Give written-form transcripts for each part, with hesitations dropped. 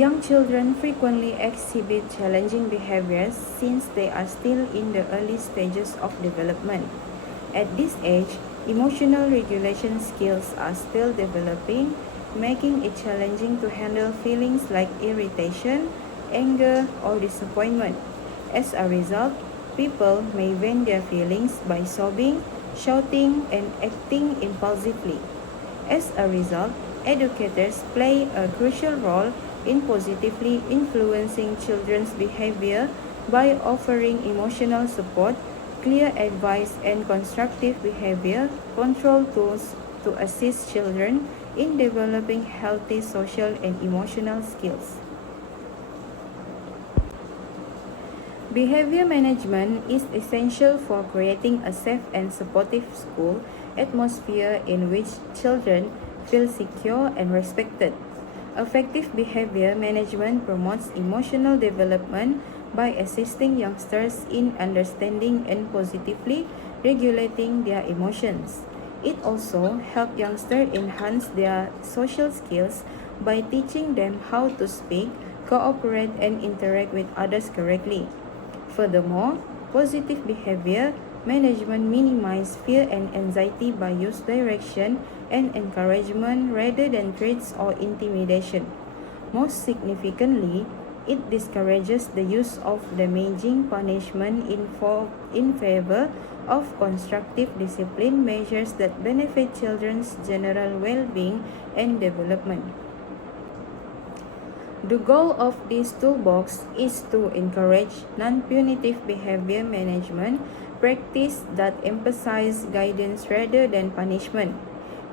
Young children frequently exhibit challenging behaviors since they are still in the early stages of development. At this age, emotional regulation skills are still developing, making it challenging to handle feelings like irritation, anger, or disappointment. As a result, people may vent their feelings by sobbing, shouting, and acting impulsively. As a result, educators play a crucial role in positively influencing children's behavior by offering emotional support, clear advice, and constructive behavior control tools to assist children in developing healthy social and emotional skills. Behavior management is essential for creating a safe and supportive school atmosphere in which children feel secure and respected. Effective behavior management promotes emotional development by assisting youngsters in understanding and positively regulating their emotions. It also helps youngsters enhance their social skills by teaching them how to speak, cooperate, and interact with others correctly. Furthermore, positive behavior management minimizes fear and anxiety by use direction and encouragement rather than threats or intimidation. Most significantly, it discourages the use of damaging punishment in favor of constructive discipline measures that benefit children's general well-being and development. The goal of this toolbox is to encourage non-punitive behavior management practice that emphasize guidance rather than punishment.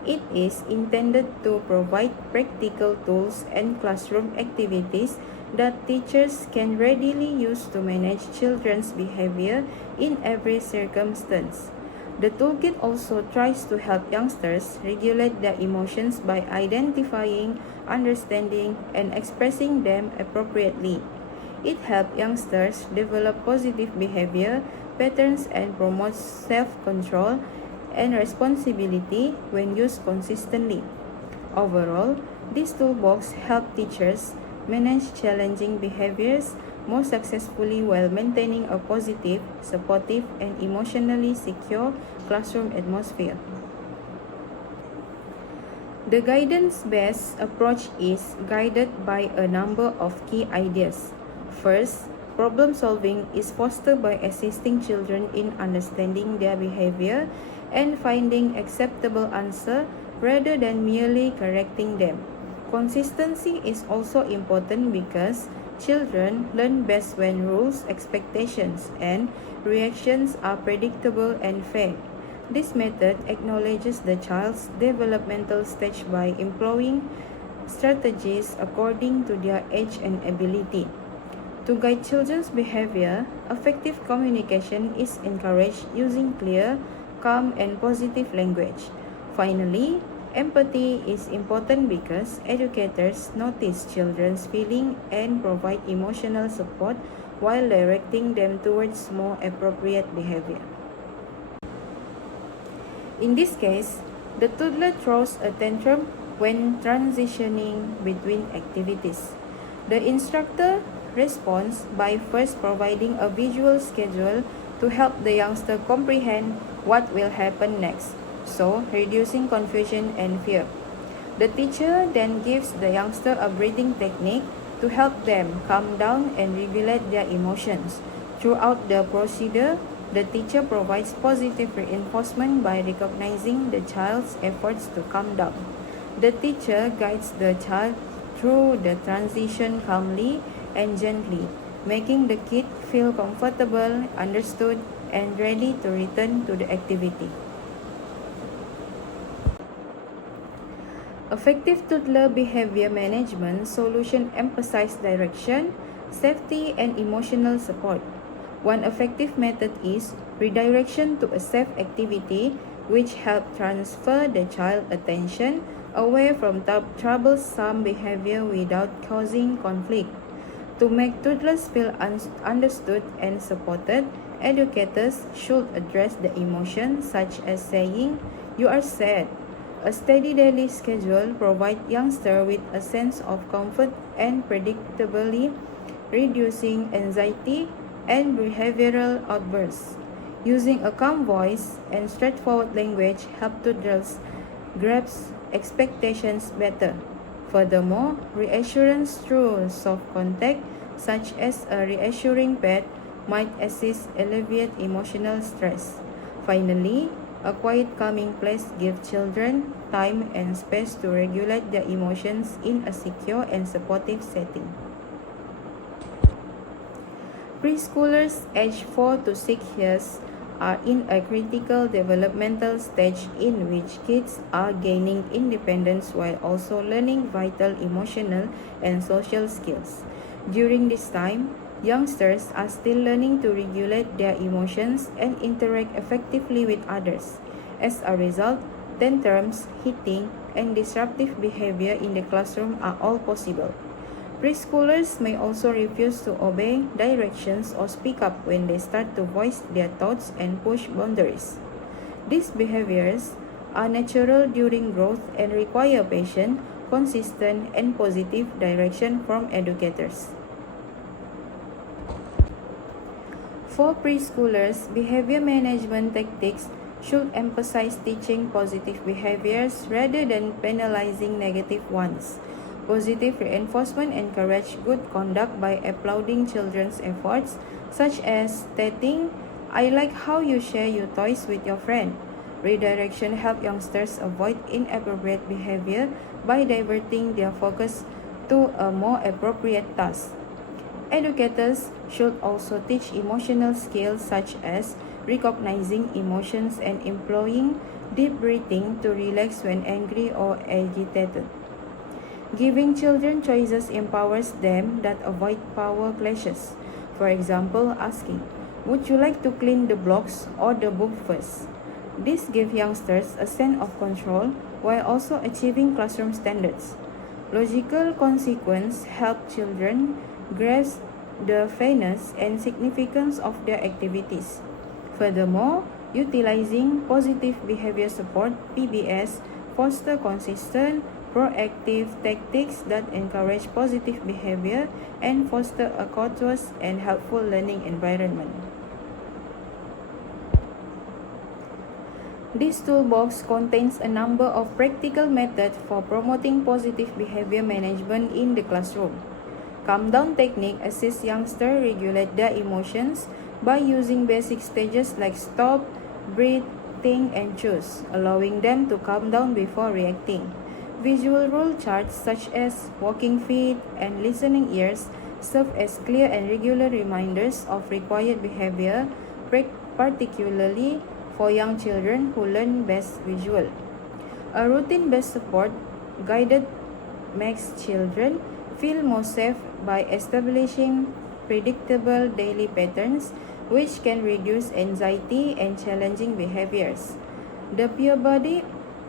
It is intended to provide practical tools and classroom activities that teachers can readily use to manage children's behavior in every circumstance. The toolkit also tries to help youngsters regulate their emotions by identifying, understanding, and expressing them appropriately. It helps youngsters develop positive behavior patterns and promotes self-control and responsibility when used consistently. Overall, this toolbox helps teachers manage challenging behaviors more successfully while maintaining a positive, supportive, and emotionally secure classroom atmosphere. The guidance-based approach is guided by a number of key ideas. First, problem solving is fostered by assisting children in understanding their behavior and finding acceptable answers rather than merely correcting them. Consistency is also important because children learn best when rules, expectations, and reactions are predictable and fair. This method acknowledges the child's developmental stage by employing strategies according to their age and ability. To guide children's behavior, effective communication is encouraged using clear, calm, and positive language. Finally, empathy is important because educators notice children's feelings and provide emotional support while directing them towards more appropriate behavior. In this case, the toddler throws a tantrum when transitioning between activities. The instructor responds by first providing a visual schedule to help the youngster comprehend what will happen next, so reducing confusion and fear. The teacher then gives the youngster a breathing technique to help them calm down and regulate their emotions. Throughout the procedure, the teacher provides positive reinforcement by recognizing the child's efforts to calm down. The teacher guides the child through the transition calmly and gently, making the kid feel comfortable, understood, and ready to return to the activity. Effective toddler behavior management solution emphasize direction, safety, and emotional support. One effective method is redirection to a safe activity, which helps transfer the child's attention away from troublesome behavior without causing conflict. To make toddlers feel understood and supported, educators should address the emotion such as saying, "You are sad," A steady daily schedule provides youngsters with a sense of comfort and predictability, reducing anxiety and behavioral outbursts. Using a calm voice and straightforward language help toddlers grasp expectations better. Furthermore, reassurance through soft contact, such as a reassuring pet, might assist alleviate emotional stress. Finally, a quiet, calming place gives children time and space to regulate their emotions in a secure and supportive setting. Preschoolers aged 4 to 6 years are in a critical developmental stage in which kids are gaining independence while also learning vital emotional and social skills. During this time, youngsters are still learning to regulate their emotions and interact effectively with others. As a result, tantrums, hitting, and disruptive behavior in the classroom are all possible. Preschoolers may also refuse to obey directions or speak up when they start to voice their thoughts and push boundaries. These behaviors are natural during growth and require patient, consistent, and positive direction from educators. For preschoolers, behavior management tactics should emphasize teaching positive behaviors rather than penalizing negative ones. Positive reinforcement encourages good conduct by applauding children's efforts, such as stating, "I like how you share your toys with your friend." Redirection helps youngsters avoid inappropriate behavior by diverting their focus to a more appropriate task. Educators should also teach emotional skills such as recognizing emotions and employing deep breathing to relax when angry or agitated. Giving children choices empowers them that avoid power clashes. For example, asking, "Would you like to clean the blocks or the book first?" This gives youngsters a sense of control while also achieving classroom standards. Logical consequences help children grasp the fairness and significance of their activities. Furthermore, utilizing positive behavior support (PBS) foster consistent, proactive tactics that encourage positive behavior and foster a courteous and helpful learning environment. This toolbox contains a number of practical methods for promoting positive behavior management in the classroom. Calm down technique assists youngsters regulate their emotions by using basic stages like stop, breathe, think, and choose, allowing them to calm down before reacting. Visual rule charts such as walking feet and listening ears serve as clear and regular reminders of required behavior, particularly for young children who learn best visual. A routine-based support guided makes children feel more safe by establishing predictable daily patterns which can reduce anxiety and challenging behaviors. The peer body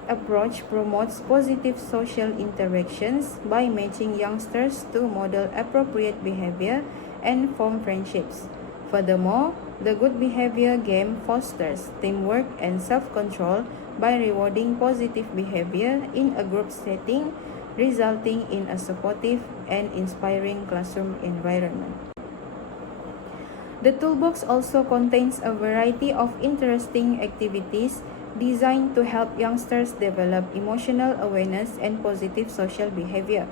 approach promotes positive social interactions by matching youngsters to model appropriate behavior and form friendships. Furthermore, the good behavior game fosters teamwork and self-control by rewarding positive behavior in a group setting, resulting in a supportive and inspiring classroom environment. The toolbox also contains a variety of interesting activities designed to help youngsters develop emotional awareness and positive social behavior.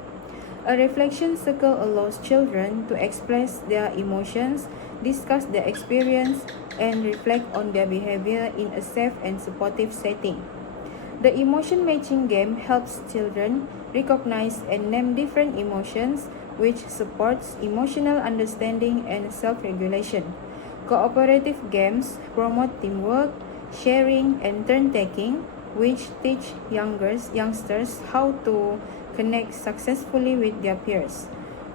A reflection circle allows children to express their emotions, discuss their experience, and reflect on their behavior in a safe and supportive setting. The emotion matching game helps children recognize and name different emotions, which supports emotional understanding and self-regulation. Cooperative games promote teamwork, sharing, and turn-taking, which teach youngsters how to connect successfully with their peers.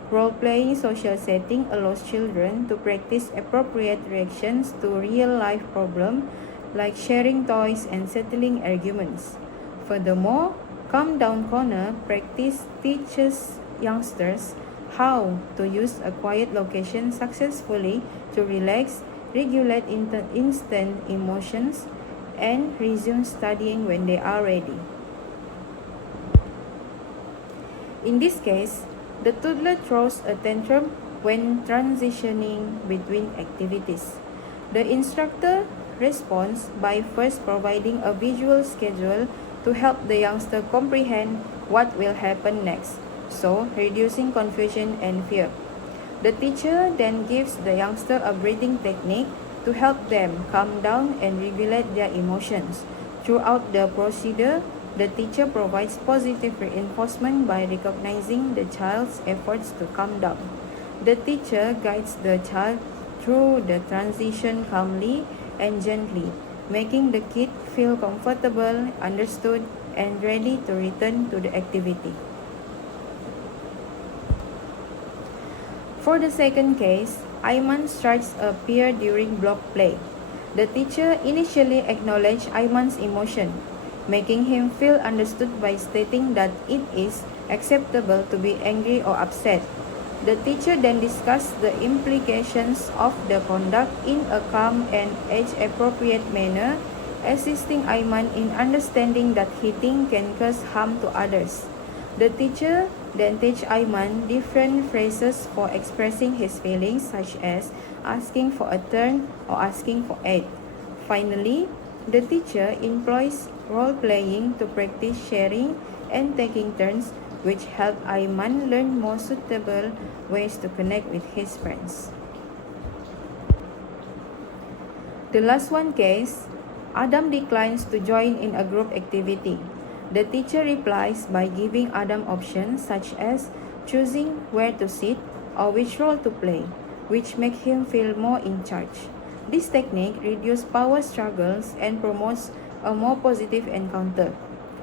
Role-playing social setting allows children to practice appropriate reactions to real-life problems like sharing toys and settling arguments. Furthermore, Calm Down Corner practice teaches youngsters how to use a quiet location successfully to relax, regulate instant emotions, and resume studying when they are ready. In this case, the toddler throws a tantrum when transitioning between activities. The instructor responds by first providing a visual schedule to help the youngster comprehend what will happen next, so reducing confusion and fear. The teacher then gives the youngster a breathing technique to help them calm down and regulate their emotions. Throughout the procedure, the teacher provides positive reinforcement by recognizing the child's efforts to calm down. The teacher guides the child through the transition calmly and gently, making the kid feel comfortable, understood, and ready to return to the activity. For the second case, Aiman strikes a peer during block play. The teacher initially acknowledged Aiman's emotion, making him feel understood by stating that it is acceptable to be angry or upset. The teacher then discussed the implications of the conduct in a calm and age-appropriate manner, assisting Aiman in understanding that hitting can cause harm to others. The teacher then teach Aiman different phrases for expressing his feelings, such as asking for a turn or asking for aid. Finally, the teacher employs role-playing to practice sharing and taking turns, which help Aiman learn more suitable ways to connect with his friends. The last one case, Adam declines to join in a group activity. The teacher replies by giving Adam options such as choosing where to sit or which role to play, which make him feel more in charge. This technique reduces power struggles and promotes a more positive encounter.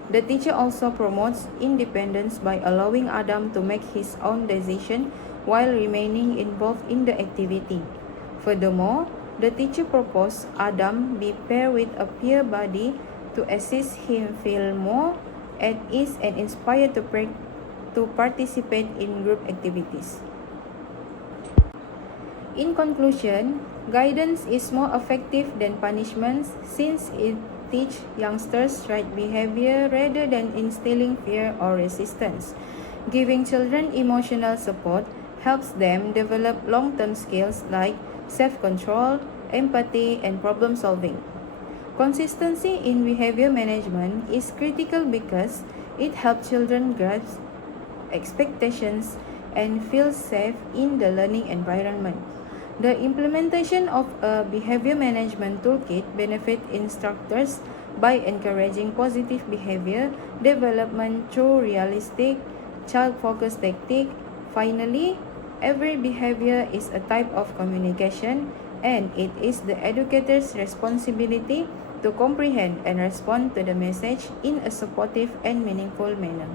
The teacher also promotes independence by allowing Adam to make his own decision while remaining involved in the activity. Furthermore, the teacher proposed Adam be paired with a peer buddy to assist him feel more at ease and inspired to participate in group activities. In conclusion, guidance is more effective than punishments since it teaches youngsters right behavior rather than instilling fear or resistance. Giving children emotional support helps them develop long-term skills like self-control, empathy, and problem-solving. Consistency in behavior management is critical because it helps children grasp expectations and feel safe in the learning environment. The implementation of a behavior management toolkit benefits instructors by encouraging positive behavior development through realistic, child-focused tactics. Finally, every behavior is a type of communication, and it is the educator's responsibility to comprehend and respond to the message in a supportive and meaningful manner.